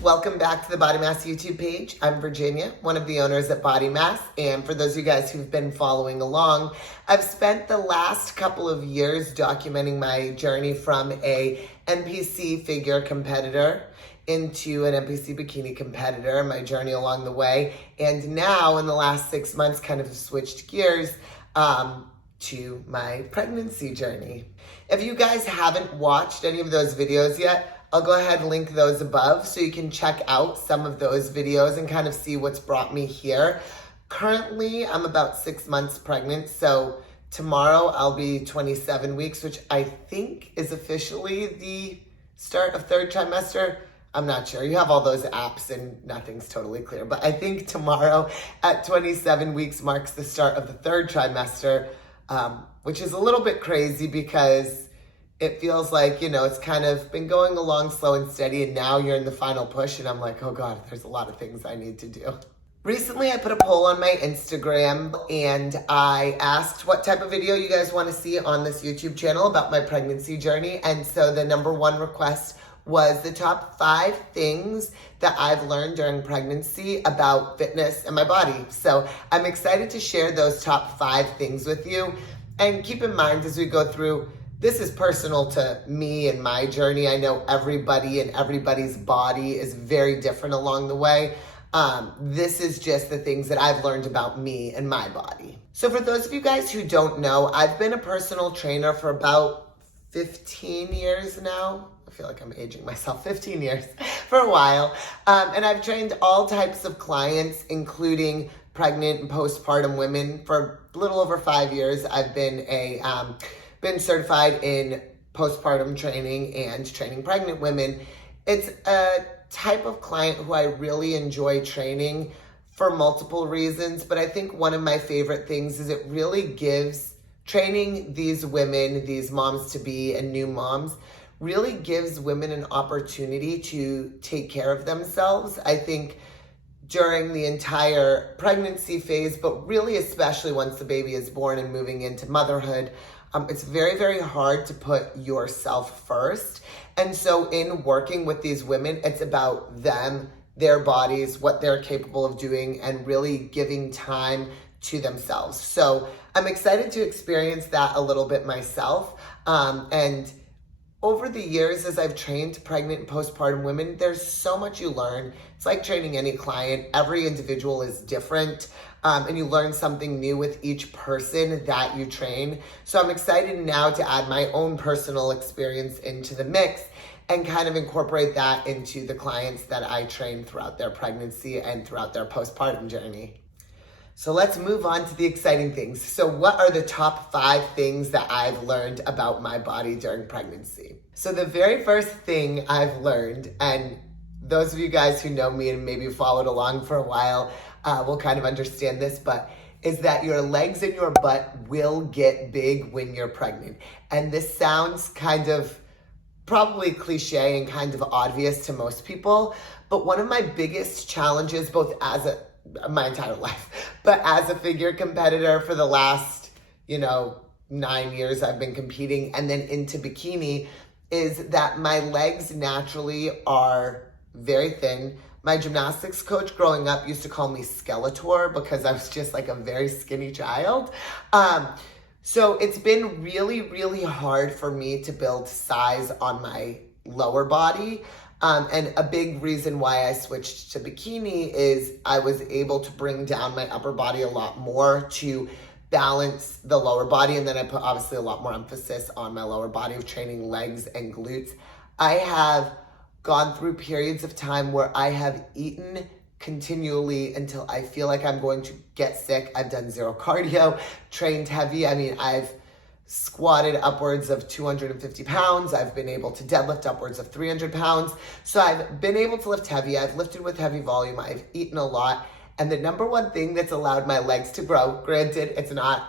Welcome back to the Bodymass YouTube page. I'm Virginia, one of the owners at Bodymass, and for those of you guys who've been following along, I've spent the last couple of years documenting my journey from a NPC figure competitor into an NPC bikini competitor, my journey along the way, and now in the last 6 months kind of switched gears to my pregnancy journey. If you guys haven't watched any of those videos yet, I'll go ahead and link those above so you can check out some of those videos and kind of see what's brought me here. Currently, I'm about 6 months pregnant, so tomorrow I'll be 27 weeks, which I think is officially the start of third trimester. I'm not sure. You have all those apps and nothing's totally clear, but I think tomorrow at 27 weeks marks the start of the third trimester, which is a little bit crazy because it feels like, you know, it's kind of been going along slow and steady, and now you're in the final push, and I'm like, oh God, there's a lot of things I need to do. Recently, I put a poll on my Instagram, and I asked what type of video you guys want to see on this YouTube channel about my pregnancy journey, and so the #1 request was the top 5 things that I've learned during pregnancy about fitness and my body. So I'm excited to share those top 5 things with you, and keep in mind as we go through, this is personal to me and my journey. I know everybody and everybody's body is very different along the way. This is just the things that I've learned about me and my body. So for those of you guys who don't know, I've been a personal trainer for about 15 years now. I feel like I'm aging myself, 15 years for a while. And I've trained all types of clients, including pregnant and postpartum women. For a little over 5 years, I've been been certified in postpartum training and training pregnant women. It's a type of client who I really enjoy training for multiple reasons, but I think one of my favorite things is it really gives training these women, these moms-to-be and new moms, really gives women an opportunity to take care of themselves. I think during the entire pregnancy phase, but really especially once the baby is born and moving into motherhood, it's very, very hard to put yourself first. And so in working with these women, it's about them, their bodies, what they're capable of doing, and really giving time to themselves. So I'm excited to experience that a little bit myself. And over the years, as I've trained pregnant and postpartum women, there's so much you learn. It's like training any client. Every individual is different, and you learn something new with each person that you train. So I'm excited now to add my own personal experience into the mix and kind of incorporate that into the clients that I train throughout their pregnancy and throughout their postpartum journey. So let's move on to the exciting things. So what are the top 5 things that I've learned about my body during pregnancy? So the very first thing I've learned, and those of you guys who know me and maybe followed along for a while will kind of understand this, but is that your legs and your butt will get big when you're pregnant. And this sounds kind of probably cliche and kind of obvious to most people, but one of my biggest challenges, both as my entire life, but as a figure competitor for the last, 9 years I've been competing and then into bikini, is that my legs naturally are very thin. My gymnastics coach growing up used to call me Skeletor because I was just like a very skinny child. So it's been really, really hard for me to build size on my lower body. And a big reason why I switched to bikini is I was able to bring down my upper body a lot more to balance the lower body, and then I put obviously a lot more emphasis on my lower body of training legs and glutes. I have gone through periods of time where I have eaten continually until I feel like I'm going to get sick. I've done zero cardio, trained heavy. I mean, I've squatted upwards of 250 pounds. I've been able to deadlift upwards of 300 pounds. So I've been able to lift heavy. I've lifted with heavy volume. I've eaten a lot. And the number one thing that's allowed my legs to grow, granted, it's not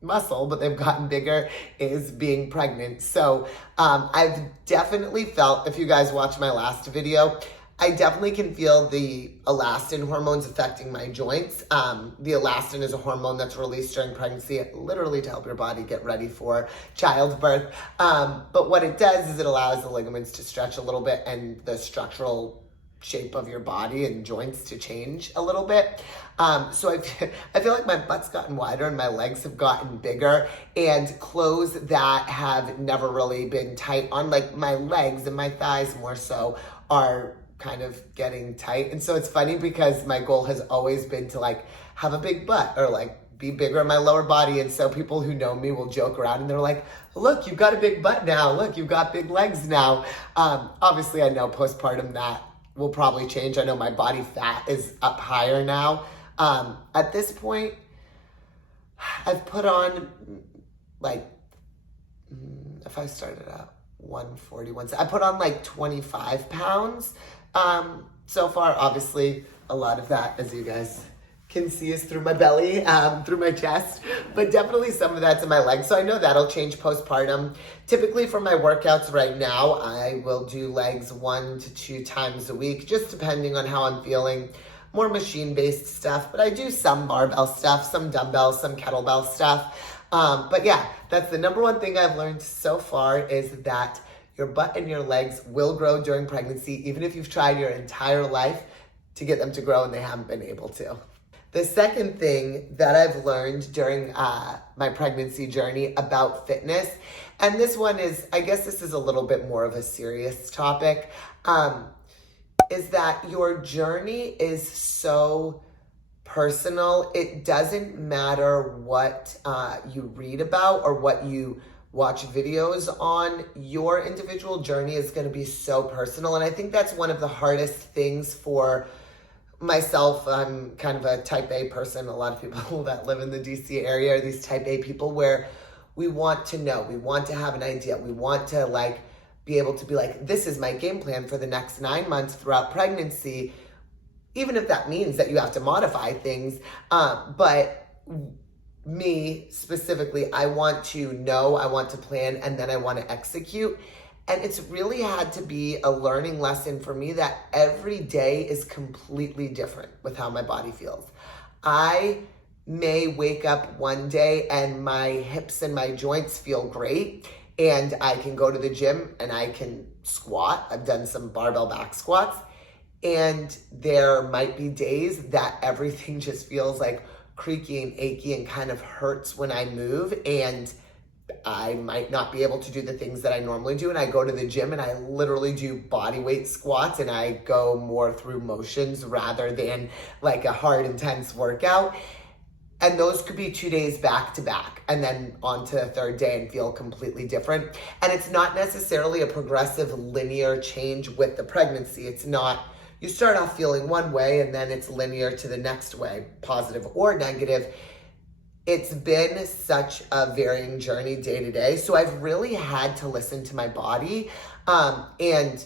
muscle, but they've gotten bigger, is being pregnant. So I've definitely felt, if you guys watch my last video, I definitely can feel the elastin hormones affecting my joints. The elastin is a hormone that's released during pregnancy, literally to help your body get ready for childbirth. But what it does is it allows the ligaments to stretch a little bit and the structural shape of your body and joints to change a little bit. So I feel like my butt's gotten wider and my legs have gotten bigger, and clothes that have never really been tight on, like my legs and my thighs more so, are kind of getting tight. And so it's funny because my goal has always been to like have a big butt or like be bigger in my lower body. And so people who know me will joke around and they're like, look, you've got a big butt now. Look, you've got big legs now. Obviously I know postpartum that will probably change. I know my body fat is up higher now. At this point, I've put on like, if I started out 141, I put on like 25 pounds. So far, obviously, a lot of that, as you guys can see, is through my belly, through my chest, but definitely some of that's in my legs. So I know that'll change postpartum. Typically for my workouts right now, I will do legs 1 to 2 times a week, just depending on how I'm feeling. More machine-based stuff, but I do some barbell stuff, some dumbbells, some kettlebell stuff. But yeah, that's the number one thing I've learned so far, is that your butt and your legs will grow during pregnancy, even if you've tried your entire life to get them to grow and they haven't been able to. The second thing that I've learned during my pregnancy journey about fitness, and this one is, I guess this is a little bit more of a serious topic, is that your journey is so personal. It doesn't matter what you read about or what you watch videos on. Your individual journey is going to be so personal. And I think that's one of the hardest things for myself. I'm kind of a type A person. A lot of people that live in the DC area are these type A people where we want to know, we want to have an idea, we want to like be able to be like, this is my game plan for the next 9 months throughout pregnancy, even if that means that you have to modify things. But me specifically, I want to know, I want to plan, and then I want to execute. And it's really had to be a learning lesson for me that every day is completely different with how my body feels. I may wake up one day and my hips and my joints feel great, and I can go to the gym and I can squat. I've done some barbell back squats, and there might be days that everything just feels like creaky and achy and kind of hurts when I move, and I might not be able to do the things that I normally do. And I go to the gym and I literally do body weight squats, and I go more through motions rather than like a hard, intense workout. And those could be 2 days back to back, and then on to the third day and feel completely different. And it's not necessarily a progressive linear change with the pregnancy. It's not, you start off feeling one way and then it's linear to the next way, positive or negative. It's been such a varying journey day to day. So I've really had to listen to my body and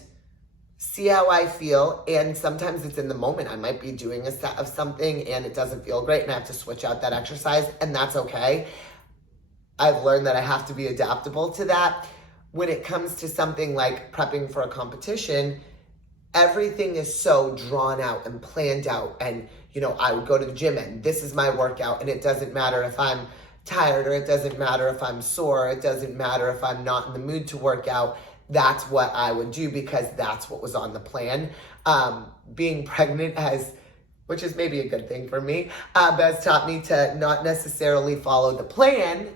see how I feel. And sometimes it's in the moment. I might be doing a set of something and it doesn't feel great and I have to switch out that exercise, and that's okay. I've learned that I have to be adaptable to that. When it comes to something like prepping for a competition, everything is so drawn out and planned out. And, you know, I would go to the gym and this is my workout, and it doesn't matter if I'm tired, or it doesn't matter if I'm sore, it doesn't matter if I'm not in the mood to work out. That's what I would do because that's what was on the plan. Being pregnant which is maybe a good thing for me, has taught me to not necessarily follow a plan,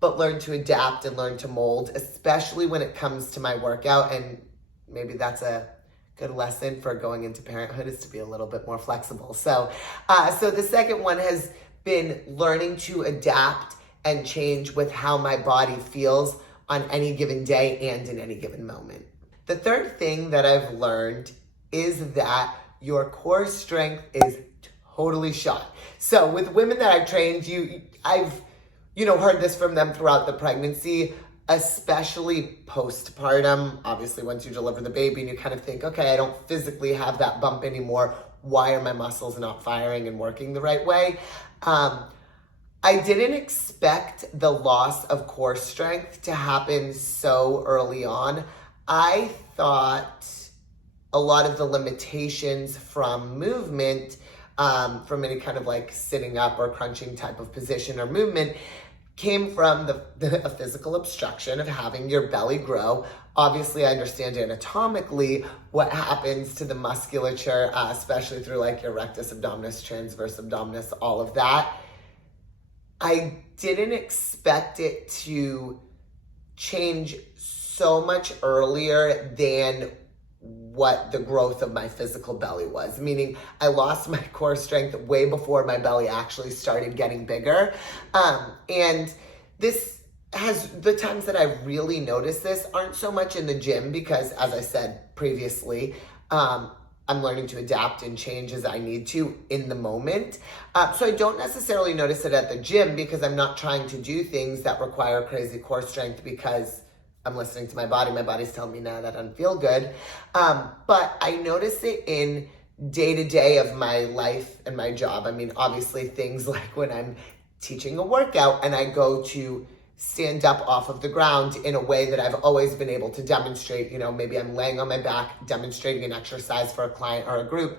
but learn to adapt and learn to mold, especially when it comes to my workout. And maybe that's a good lesson for going into parenthood, is to be a little bit more flexible. So the second one has been learning to adapt and change with how my body feels on any given day and in any given moment. The third thing that I've learned is that your core strength is totally shot. So with women that I've trained, I've heard this from them throughout the pregnancy, especially postpartum. Obviously, once you deliver the baby and you kind of think, okay, I don't physically have that bump anymore. Why are my muscles not firing and working the right way? I didn't expect the loss of core strength to happen so early on. I thought a lot of the limitations from movement, from any kind of like sitting up or crunching type of position or movement, came from a physical obstruction of having your belly grow. Obviously, I understand anatomically what happens to the musculature, especially through like your rectus abdominis, transverse abdominis, all of that. I didn't expect it to change so much earlier than what the growth of my physical belly was, meaning I lost my core strength way before my belly actually started getting bigger. And this has, the times that I really noticed this aren't so much in the gym because, as I said previously, I'm learning to adapt and change as I need to in the moment. So I don't necessarily notice it at the gym because I'm not trying to do things that require crazy core strength because I'm listening to my body. My body's telling me, nah, that doesn't feel good. But I notice it in day-to-day of my life and my job. I mean, obviously things like when I'm teaching a workout and I go to stand up off of the ground in a way that I've always been able to demonstrate. Maybe I'm laying on my back, demonstrating an exercise for a client or a group.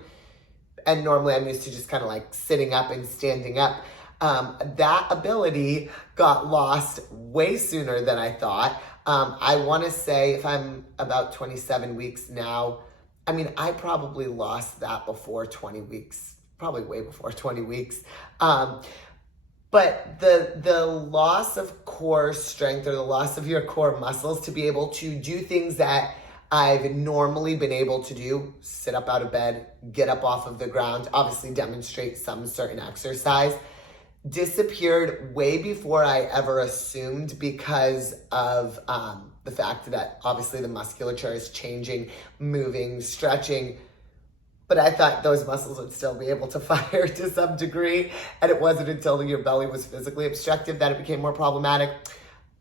And normally I'm used to just kind of like sitting up and standing up. That ability got lost way sooner than I thought. I want to say if I'm about 27 weeks now, I mean, I probably lost that before 20 weeks, probably way before 20 weeks. But the loss of core strength or the loss of your core muscles to be able to do things that I've normally been able to do, sit up out of bed, get up off of the ground, obviously demonstrate some certain exercise, disappeared way before I ever assumed because of the fact that obviously the musculature is changing, moving, stretching. But I thought those muscles would still be able to fire to some degree. And it wasn't until your belly was physically obstructive that it became more problematic.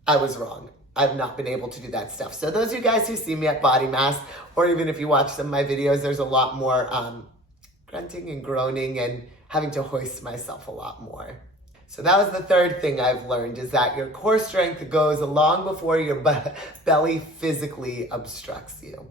I was wrong. I've not been able to do that stuff. So those of you guys who see me at Bodymass, or even if you watch some of my videos, there's a lot more grunting and groaning and having to hoist myself a lot more. So that was the third thing I've learned, is that your core strength goes long before your belly physically obstructs you.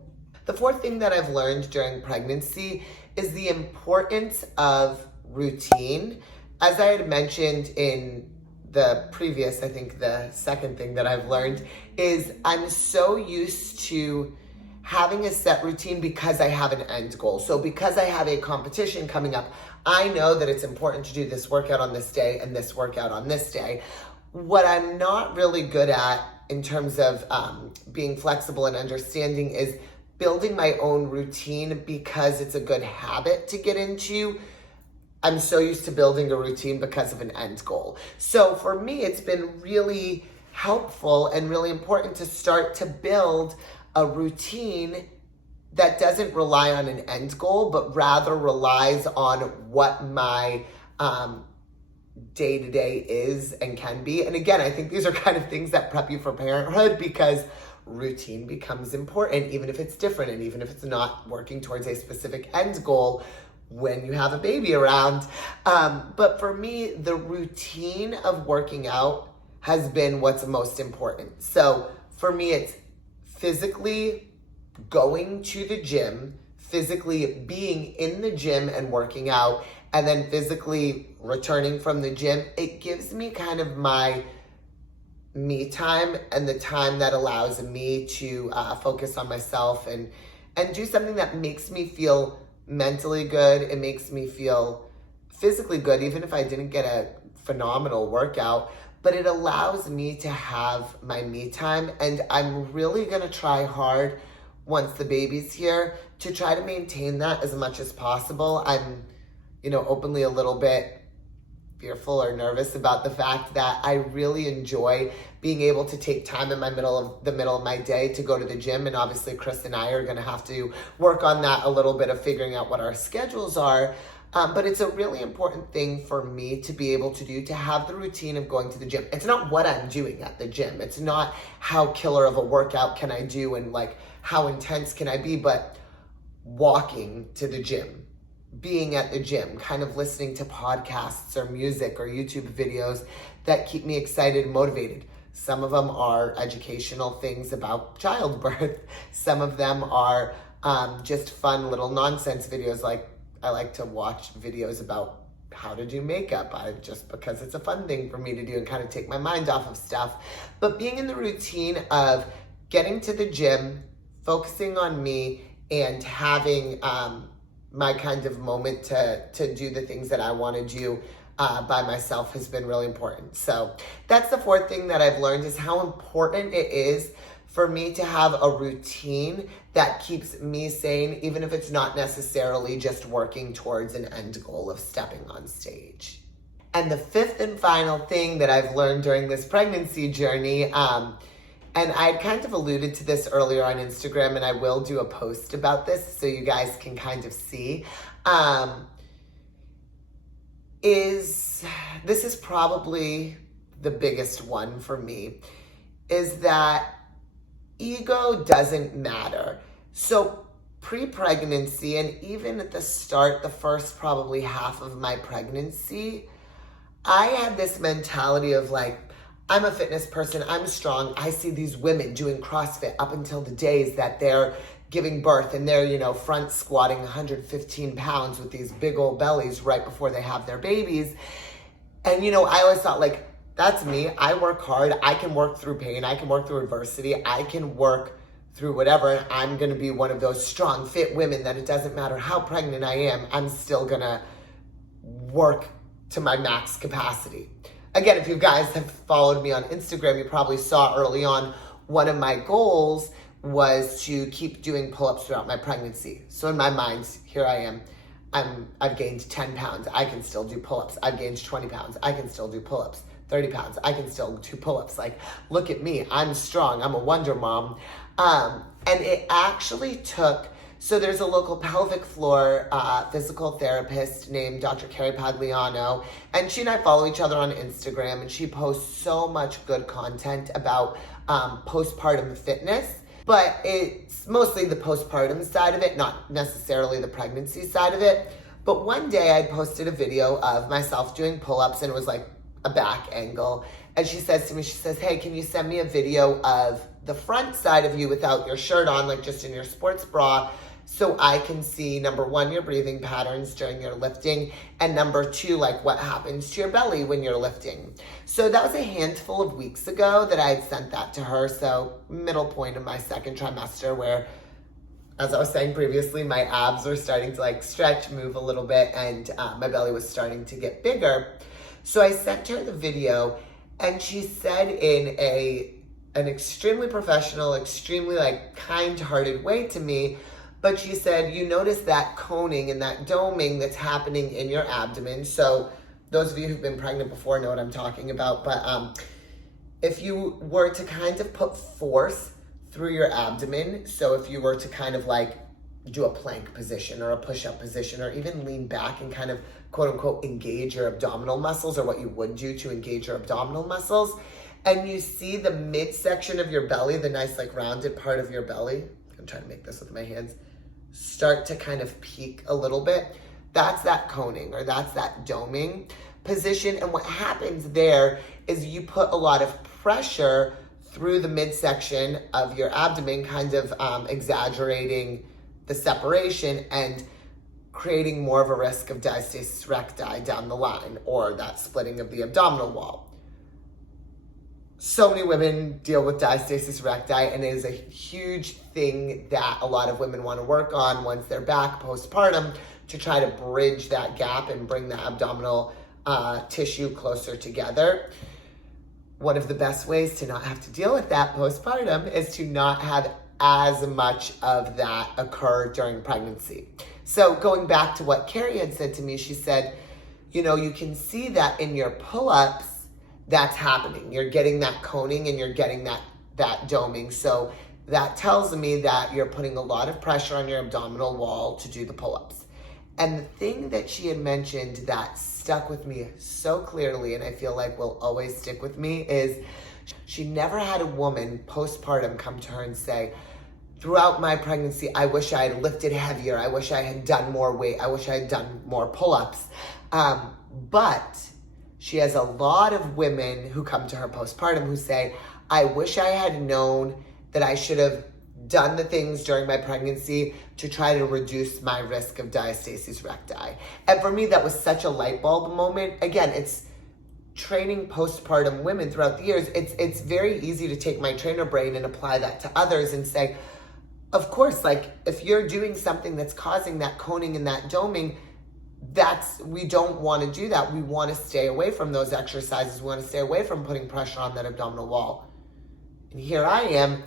The fourth thing that I've learned during pregnancy is the importance of routine. As I had mentioned in the previous, I think the second thing that I've learned is I'm so used to having a set routine because I have an end goal. So because I have a competition coming up, I know that it's important to do this workout on this day and this workout on this day. What I'm not really good at in terms of being flexible and understanding is building my own routine because it's a good habit to get into. I'm so used to building a routine because of an end goal. So for me, it's been really helpful and really important to start to build a routine that doesn't rely on an end goal, but rather relies on what my day-to-day is and can be. And again, I think these are kind of things that prep you for parenthood because routine becomes important, even if it's different and even if it's not working towards a specific end goal when you have a baby around. But for me, the routine of working out has been what's most important. So for me, it's physically going to the gym, physically being in the gym and working out, and then physically returning from the gym. It gives me kind of my me time and the time that allows me to focus on myself and do something that makes me feel mentally good. It makes me feel physically good, even if I didn't get a phenomenal workout, but it allows me to have my me time. And I'm really gonna try hard once the baby's here to try to maintain that as much as possible. I'm, openly a little bit fearful or nervous about the fact that I really enjoy being able to take time in the middle of my day to go to the gym. And obviously Chris and I are going to have to work on that a little bit of figuring out what our schedules are. But it's a really important thing for me to be able to do, to have the routine of going to the gym. It's not what I'm doing at the gym. It's not how killer of a workout can I do and like how intense can I be, but walking to the gym, being at the gym, kind of listening to podcasts or music or YouTube videos that keep me excited and motivated. Some of them are educational things about childbirth. Some of them are just fun little nonsense videos. Like I like to watch videos about how to do makeup, just because it's a fun thing for me to do and kind of take my mind off of stuff. But being in the routine of getting to the gym, focusing on me, and having my kind of moment to do the things that I want to do by myself has been really important. So that's the fourth thing that I've learned, is how important it is for me to have a routine that keeps me sane, even if it's not necessarily just working towards an end goal of stepping on stage. And the fifth and final thing that I've learned during this pregnancy journey, and I'd kind of alluded to this earlier on Instagram, and I will do a post about this so you guys can kind of see, this is probably the biggest one for me, is that ego doesn't matter. So pre-pregnancy, and even at the start, the first probably half of my pregnancy, I had this mentality of like, I'm a fitness person, I'm strong. I see these women doing CrossFit up until the days that they're giving birth, and they're, front squatting 115 pounds with these big old bellies right before they have their babies. And, I always thought like, that's me. I work hard. I can work through pain. I can work through adversity. I can work through whatever. And I'm going to be one of those strong, fit women that it doesn't matter how pregnant I am, I'm still going to work to my max capacity. Again, if you guys have followed me on Instagram, you probably saw early on one of my goals was to keep doing pull-ups throughout my pregnancy. So in my mind, here I am. I've gained 10 pounds. I can still do pull-ups. I've gained 20 pounds. I can still do pull-ups. 30 pounds. I can still do pull-ups. Like, look at me. I'm strong. I'm a wonder mom. And it actually took, so there's a local pelvic floor physical therapist named Dr. Carrie Pagliano, and she and I follow each other on Instagram, and she posts so much good content about postpartum fitness, but it's mostly the postpartum side of it, not necessarily the pregnancy side of it. But one day I posted a video of myself doing pull-ups, and it was like a back angle, and she says to me, she says, hey, can you send me a video of the front side of you without your shirt on, like just in your sports bra, so I can see, number one, your breathing patterns during your lifting, and number two, like what happens to your belly when you're lifting. So that was a handful of weeks ago that I had sent that to her. So middle point of my second trimester, where, as I was saying previously, my abs were starting to like stretch, move a little bit, and my belly was starting to get bigger. So I sent her the video, and she said in an extremely professional, extremely like kind-hearted way to me, but she said, you notice that coning and that doming that's happening in your abdomen. So those of you who've been pregnant before know what I'm talking about. But if you were to kind of put force through your abdomen, so if you were to kind of like do a plank position or a push-up position, or even lean back and kind of quote unquote engage your abdominal muscles, or what you would do to engage your abdominal muscles, and you see the midsection of your belly, the nice like rounded part of your belly, I'm trying to make this with my hands, start to kind of peak a little bit, that's that coning, or that's that doming position. And what happens there is you put a lot of pressure through the midsection of your abdomen, kind of exaggerating the separation and creating more of a risk of diastasis recti down the line, or that splitting of the abdominal wall. So many women deal with diastasis recti, and it is a huge thing that a lot of women want to work on once they're back postpartum, to try to bridge that gap and bring the abdominal tissue closer together. One of the best ways to not have to deal with that postpartum is to not have as much of that occur during pregnancy. So going back to what Carrie had said to me, she said, you can see that in your pull-ups, that's happening. You're getting that coning and you're getting that doming. So that tells me that you're putting a lot of pressure on your abdominal wall to do the pull-ups. And the thing that she had mentioned that stuck with me so clearly, and I feel like will always stick with me, is she never had a woman postpartum come to her and say, throughout my pregnancy, I wish I had lifted heavier. I wish I had done more weight. I wish I had done more pull-ups. But she has a lot of women who come to her postpartum who say, I wish I had known that I should have done the things during my pregnancy to try to reduce my risk of diastasis recti. And for me, that was such a light bulb moment. Again, it's training postpartum women throughout the years. It's very easy to take my trainer brain and apply that to others and say, of course, like if you're doing something that's causing that coning and that doming, we don't want to do that. We want to stay away from those exercises. We want to stay away from putting pressure on that abdominal wall. And here I am,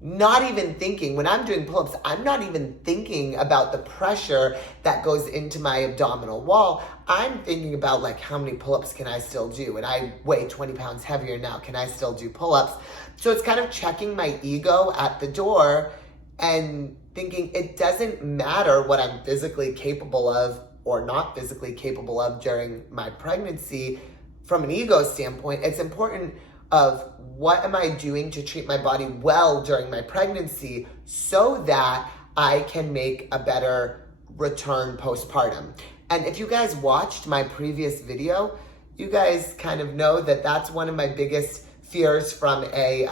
not even thinking, when I'm doing pull-ups, I'm not even thinking about the pressure that goes into my abdominal wall. I'm thinking about like, how many pull-ups can I still do? And I weigh 20 pounds heavier now. Can I still do pull-ups? So it's kind of checking my ego at the door and thinking it doesn't matter what I'm physically capable of or not physically capable of during my pregnancy. From an ego standpoint, it's important of what am I doing to treat my body well during my pregnancy so that I can make a better return postpartum. And if you guys watched my previous video, you guys kind of know that that's one of my biggest fears from a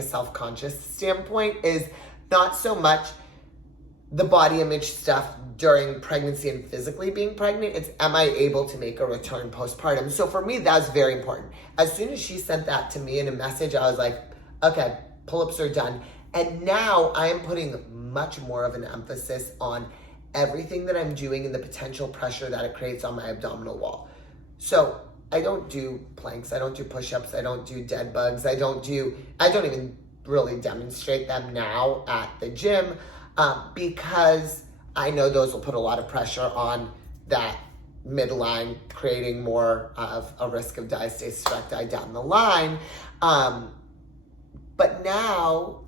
self-conscious standpoint, is not so much the body image stuff during pregnancy and physically being pregnant. It's, am I able to make a return postpartum? So for me, that's very important. As soon as she sent that to me in a message, I was like, okay, pull-ups are done. And now I am putting much more of an emphasis on everything that I'm doing and the potential pressure that it creates on my abdominal wall. So I don't do planks, I don't do push-ups, I don't do dead bugs, I don't even really demonstrate them now at the gym, because I know those will put a lot of pressure on that midline, creating more of a risk of diastasis recti down the line. But now,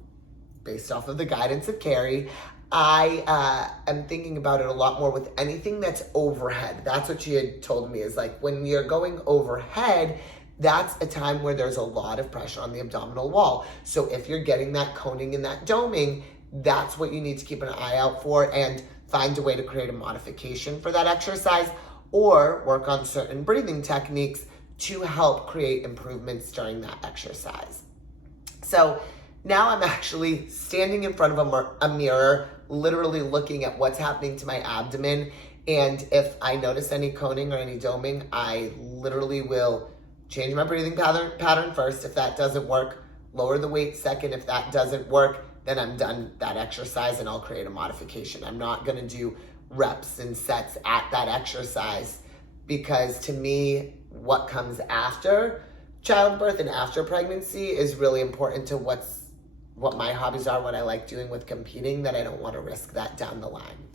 based off of the guidance of Carrie, I am thinking about it a lot more with anything that's overhead. That's what she had told me, is like when you're going overhead, that's a time where there's a lot of pressure on the abdominal wall. So if you're getting that coning and that doming, that's what you need to keep an eye out for and find a way to create a modification for that exercise or work on certain breathing techniques to help create improvements during that exercise. So now I'm actually standing in front of a mirror, literally looking at what's happening to my abdomen. And if I notice any coning or any doming, I literally will change my breathing pattern first. If that doesn't work, lower the weight second. If that doesn't work, then I'm done that exercise and I'll create a modification. I'm not gonna do reps and sets at that exercise, because to me, what comes after childbirth and after pregnancy is really important to what my hobbies are, what I like doing with competing, that I don't wanna risk that down the line.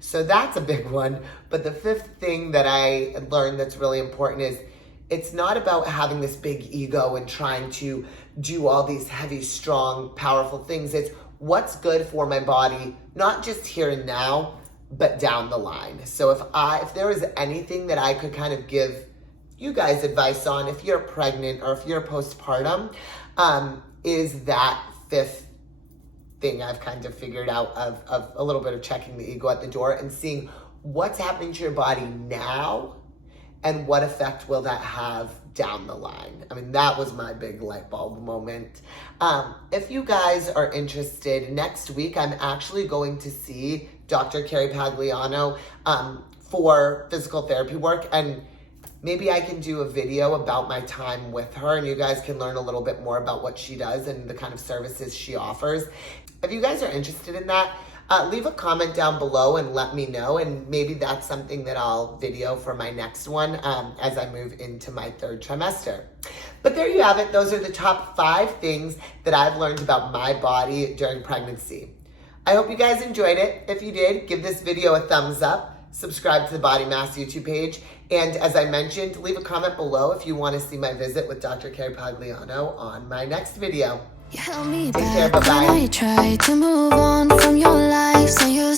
So that's a big one. But the fifth thing that I learned that's really important is it's not about having this big ego and trying to do all these heavy, strong, powerful things. It's what's good for my body, not just here and now, but down the line. So if there was anything that I could kind of give you guys advice on, if you're pregnant or if you're postpartum, is that fifth thing I've kind of figured out of a little bit of checking the ego at the door and seeing what's happening to your body now and what effect will that have down the line. I mean, that was my big light bulb moment. If you guys are interested, next week I'm actually going to see Dr. Carrie Pagliano for physical therapy work, and maybe I can do a video about my time with her and you guys can learn a little bit more about what she does and the kind of services she offers. If you guys are interested in that, leave a comment down below and let me know, and maybe that's something that I'll video for my next one as I move into my third trimester. But there you have it. Those are the top 5 things that I've learned about my body during pregnancy. I hope you guys enjoyed it. If you did, give this video a thumbs up. subscribe to the Bodymass YouTube page. And as I mentioned, leave a comment below if you want to see my visit with Dr. Carrie Pagliano on my next video. You held me Take care, back when bye-bye. I tried to move on from your life, so you